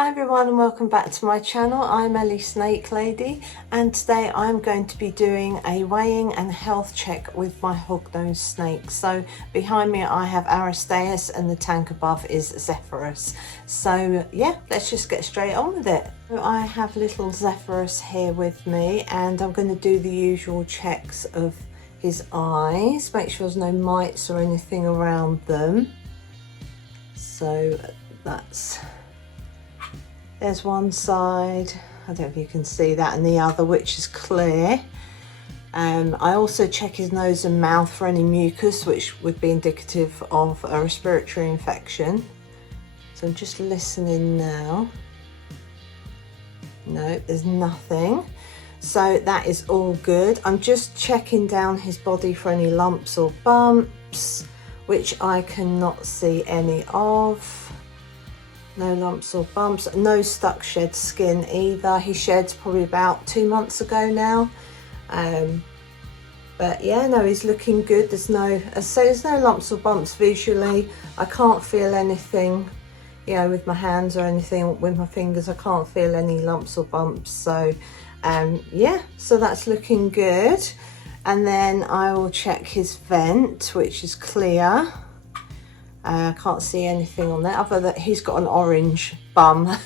Hi everyone and welcome back to my channel. I'm Ellie Snake Lady and today I'm going to be doing a weighing and health check with my hognose snake. So behind me I have Aristaeus and the tank above is Zephyrus. So yeah, let's just get straight on with it. So I have little Zephyrus here with me and I'm going to do the usual checks of his eyes, make sure there's no mites or anything around them. So there's one side, I don't know if you can see that, and the other which is clear. I also check his nose and mouth for any mucus which would be indicative of a respiratory infection. So I'm just listening now. No, there's nothing. So that is all good. I'm just checking down his body for any lumps or bumps, which I cannot see any of. No lumps or bumps, no stuck shed skin either. He sheds probably about 2 months ago now. But yeah, no, he's looking good. There's no lumps or bumps visually. I can't feel anything, you know, with my hands or anything, with my fingers. I can't feel any lumps or bumps. So yeah, so that's looking good. And then I will check his vent, which is clear. I can't see anything on there other than he's got an orange bum.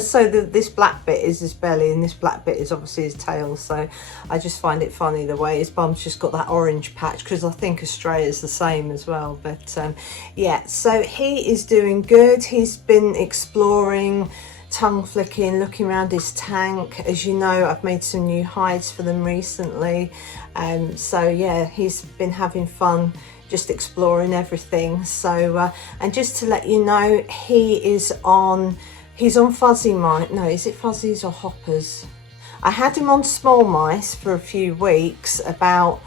So this black bit is his belly and this black bit is obviously his tail. So I just find it funny the way his bum's just got that orange patch, because I think Australia's the same as well. But yeah, so he is doing good. He's been exploring, tongue flicking, looking around his tank. As you know, I've made some new hides for them recently. So yeah, he's been having fun just exploring everything. So and just to let you know, he's on fuzzy mice. No, is it fuzzies or hoppers? I had him on small mice for a few weeks, about,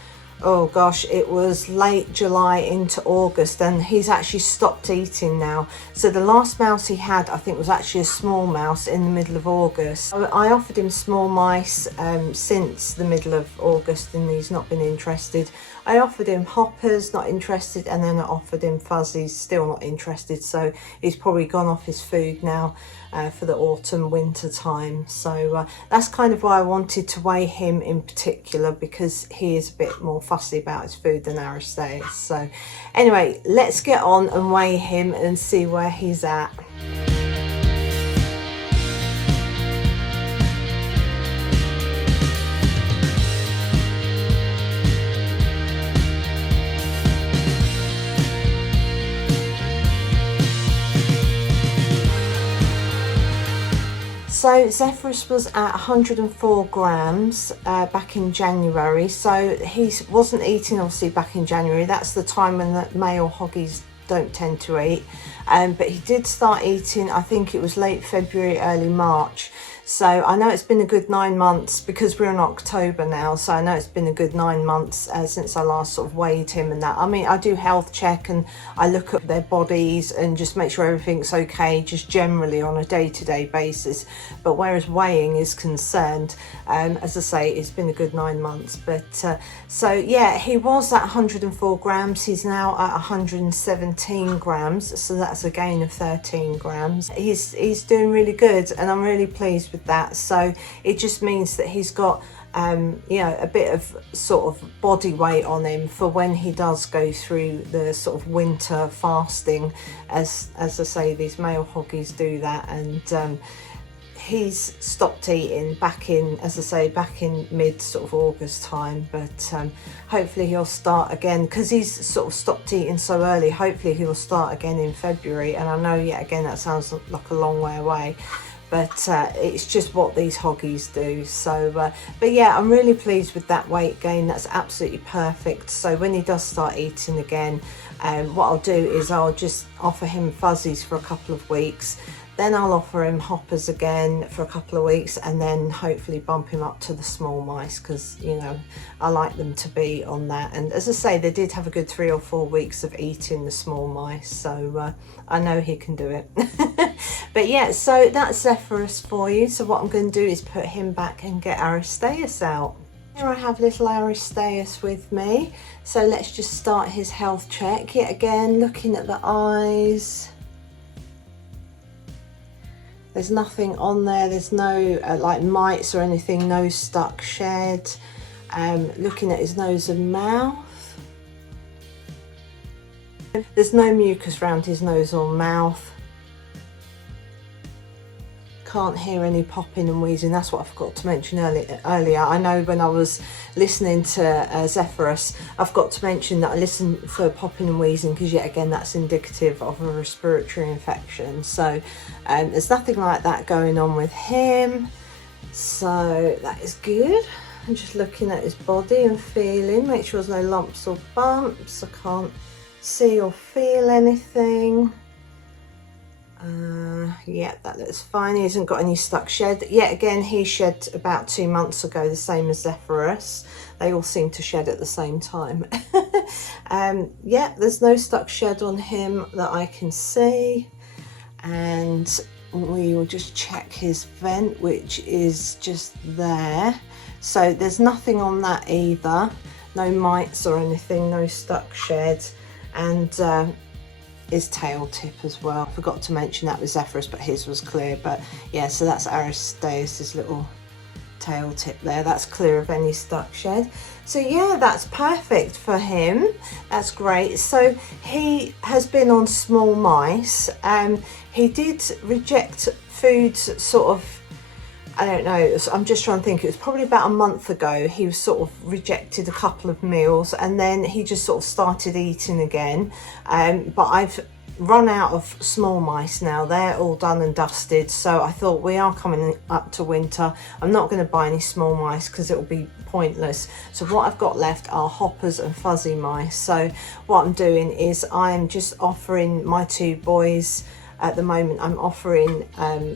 oh gosh, it was late July into August, and he's actually stopped eating now. So the last mouse he had, I think, was actually a small mouse in the middle of August. I offered him small mice since the middle of August and he's not been interested. I offered him hoppers, not interested, and then I offered him fuzzies, still not interested. So he's probably gone off his food now for the autumn winter time. So that's kind of why I wanted to weigh him in particular, because he is a bit more fussy about his food than Aristaeus. So anyway, let's get on and weigh him and see where he's at. So Zephyrus was at 104 grams back in January. So he wasn't eating obviously back in January. That's the time when the male hoggies don't tend to eat. But he did start eating, I think it was late February, early March. So I know it's been a good 9 months, because we're in October now. So I know it's been a good 9 months since I last sort of weighed him and that. I mean, I do health check and I look at their bodies and just make sure everything's okay, just generally on a day-to-day basis. But whereas weighing is concerned, as I say, it's been a good 9 months. But so yeah, he was at 104 grams. He's now at 117 grams. So that's a gain of 13 grams. He's doing really good and I'm really pleased with that. So it just means that he's got you know, a bit of sort of body weight on him for when he does go through the sort of winter fasting, as I say, these male hoggies do that. And he's stopped eating back in, as I say, back in mid sort of August time. But hopefully he'll start again, because he's sort of stopped eating so early. Hopefully he'll start again in February. And I know, yet again, that sounds like a long way away, but it's just what these hoggies do. So but yeah, I'm really pleased with that weight gain. That's absolutely perfect. So when he does start eating again, what I'll do is I'll just offer him fuzzies for a couple of weeks. Then I'll offer him hoppers again for a couple of weeks, and then hopefully bump him up to the small mice, because, you know, I like them to be on that. And as I say, they did have a good 3 or 4 weeks of eating the small mice, so I know he can do it. But yeah, so that's Zephyrus for you. So what I'm going to do is put him back and get Aristaeus out. Here I have little Aristaeus with me. So let's just start his health check. Yet again, looking at the eyes. There's nothing on there. There's no like mites or anything, no stuck shed. Looking at his nose and mouth, there's no mucus around his nose or mouth. Can't hear any popping and wheezing. That's what I forgot to mention earlier. I know when I was listening to Zephyrus, I forgot to mention that I listen for popping and wheezing, because yet again that's indicative of a respiratory infection. So there's nothing like that going on with him, so that is good. I'm just looking at his body and feeling, make sure there's no lumps or bumps. I can't see or feel anything. Yeah, that looks fine. He hasn't got any stuck shed. Yet again, he shed about 2 months ago, the same as Zephyrus. They all seem to shed at the same time. Yeah, there's no stuck shed on him that I can see. And we will just check his vent, which is just there. So there's nothing on that either. No mites or anything, no stuck shed. And his tail tip as well. I forgot to mention that with Zephyrus, but his was clear. But yeah, so that's Aristaeus' little tail tip there. That's clear of any stuck shed. So yeah, that's perfect for him. That's great. So he has been on small mice. He did reject foods sort of, I don't know, I'm just trying to think, it was probably about a month ago he was sort of rejected a couple of meals, and then he just sort of started eating again. But I've run out of small mice now. They're all done and dusted, so I thought, we are coming up to winter, I'm not going to buy any small mice because it will be pointless. So what I've got left are hoppers and fuzzy mice. So what I'm doing is I'm just offering my two boys at the moment, I'm offering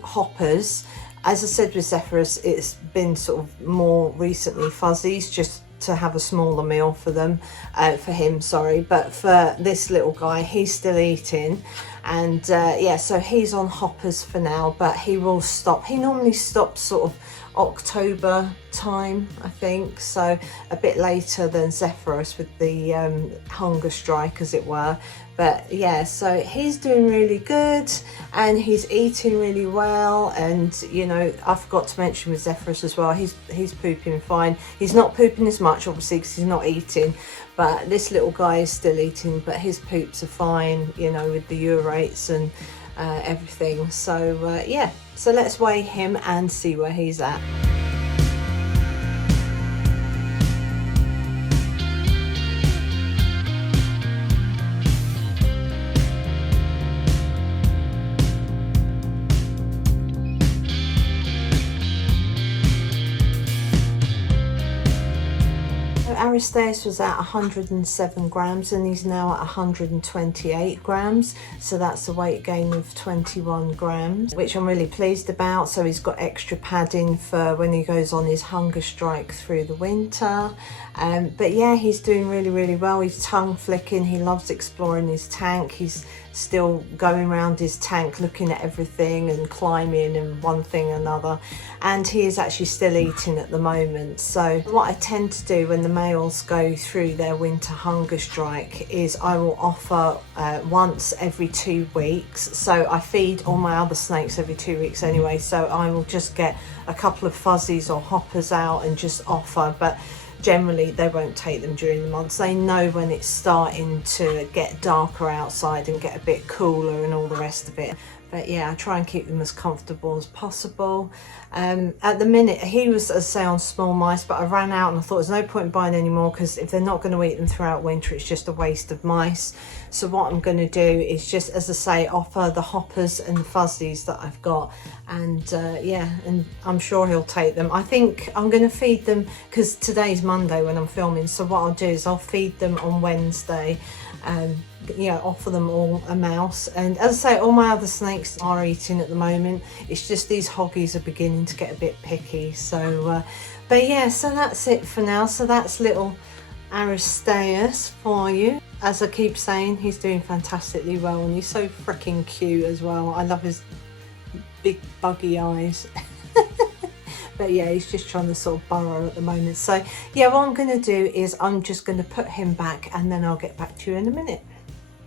hoppers. As I said with Zephyrus, it's been sort of more recently fuzzies, just to have a smaller meal for them, for him, sorry. But for this little guy, he's still eating. And yeah, so he's on hoppers for now, but he will stop. He normally stops sort of October time, I think, so a bit later than Zephyrus with the hunger strike, as it were. But yeah, so he's doing really good and he's eating really well. And you know, I forgot to mention with Zephyrus as well, he's pooping fine. He's not pooping as much, obviously, because he's not eating, but this little guy is still eating, but his poops are fine, you know, with the urates and everything. So yeah, so let's weigh him and see where he's at. Aristaeus was at 107 grams and he's now at 128 grams, so that's a weight gain of 21 grams, which I'm really pleased about. So he's got extra padding for when he goes on his hunger strike through the winter. But yeah, he's doing really well. He's tongue flicking, he loves exploring his tank. He's still going around his tank looking at everything and climbing and one thing another, and he is actually still eating at the moment. So what I tend to do when the males go through their winter hunger strike is I will offer once every 2 weeks. So I feed all my other snakes every 2 weeks anyway, so I will just get a couple of fuzzies or hoppers out and just offer. But generally they won't take them during the months. They know when it's starting to get darker outside and get a bit cooler and all the rest of it. But yeah, I try and keep them as comfortable as possible. At the minute, he was, as I say, on small mice, but I ran out and I thought there's no point in buying any more, because if they're not going to eat them throughout winter, it's just a waste of mice. So what I'm going to do is just, as I say, offer the hoppers and the fuzzies that I've got. And yeah, and I'm sure he'll take them. I think I'm going to feed them, because today's Monday when I'm filming, so what I'll do is I'll feed them on Wednesday. You know, offer them all a mouse. And as I say, all my other snakes are eating at the moment. It's just these hoggies are beginning to get a bit picky. So but yeah, so that's it for now. So that's little Aristaeus for you. As I keep saying, he's doing fantastically well and he's so freaking cute as well. I love his big buggy eyes. But yeah, he's just trying to sort of burrow at the moment. So yeah, what I'm going to do is I'm just going to put him back and then I'll get back to you in a minute.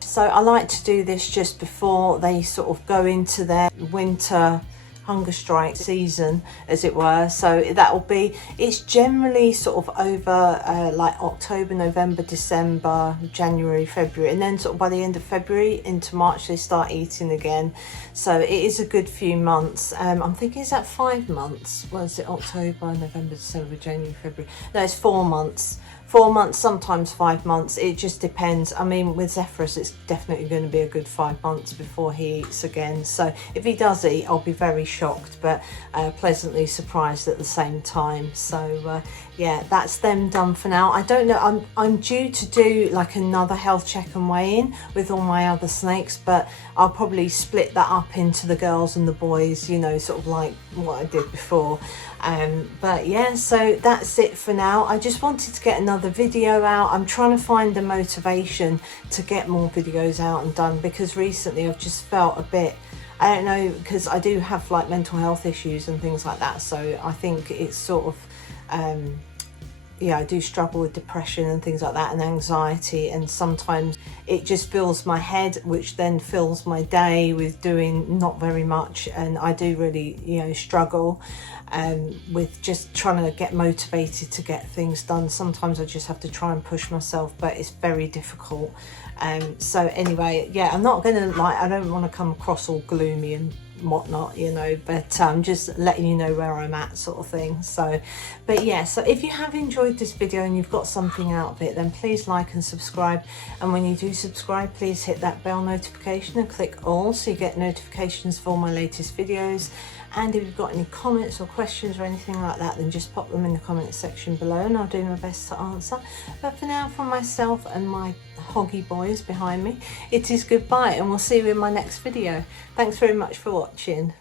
So I like to do this just before they sort of go into their winter hunger strike season, as it were. So that will be, it's generally sort of over like October, November, December, January, February, and then sort of by the end of February into March they start eating again. So it is a good few months. I'm thinking, is that 5 months? Was it October, November, December, January, February? No, it's 4 months. 4 months, sometimes 5 months. It just depends. I mean, with Zephyrus, it's definitely going to be a good 5 months before he eats again. So if he does eat, I'll be very shocked, but pleasantly surprised at the same time. So yeah, that's them done for now. I don't know. I'm due to do like another health check and weigh-in with all my other snakes, but I'll probably split that up into the girls and the boys. You know, sort of like what I did before. But yeah, so that's it for now. I just wanted to get another video out. I'm trying to find the motivation to get more videos out and done, because recently I've just felt a bit, I don't know, because I do have like mental health issues and things like that, so I think it's sort of yeah, I do struggle with depression and things like that, and anxiety, and sometimes it just fills my head, which then fills my day with doing not very much, and I do really, you know, struggle with just trying to get motivated to get things done. Sometimes I just have to try and push myself, but it's very difficult. So anyway, yeah, I'm not gonna, like, I don't want to come across all gloomy and whatnot, you know, but just letting you know where I'm at, sort of thing. So but yeah, so if you have enjoyed this video and you've got something out of it, then please like and subscribe, and when you do subscribe, please hit that bell notification and click all so you get notifications for all my latest videos. And if you've got any comments or questions or anything like that, then just pop them in the comment section below and I'll do my best to answer. But for now, from myself and my hoggy boys behind me, it is goodbye, and we'll see you in my next video. Thanks very much for watching.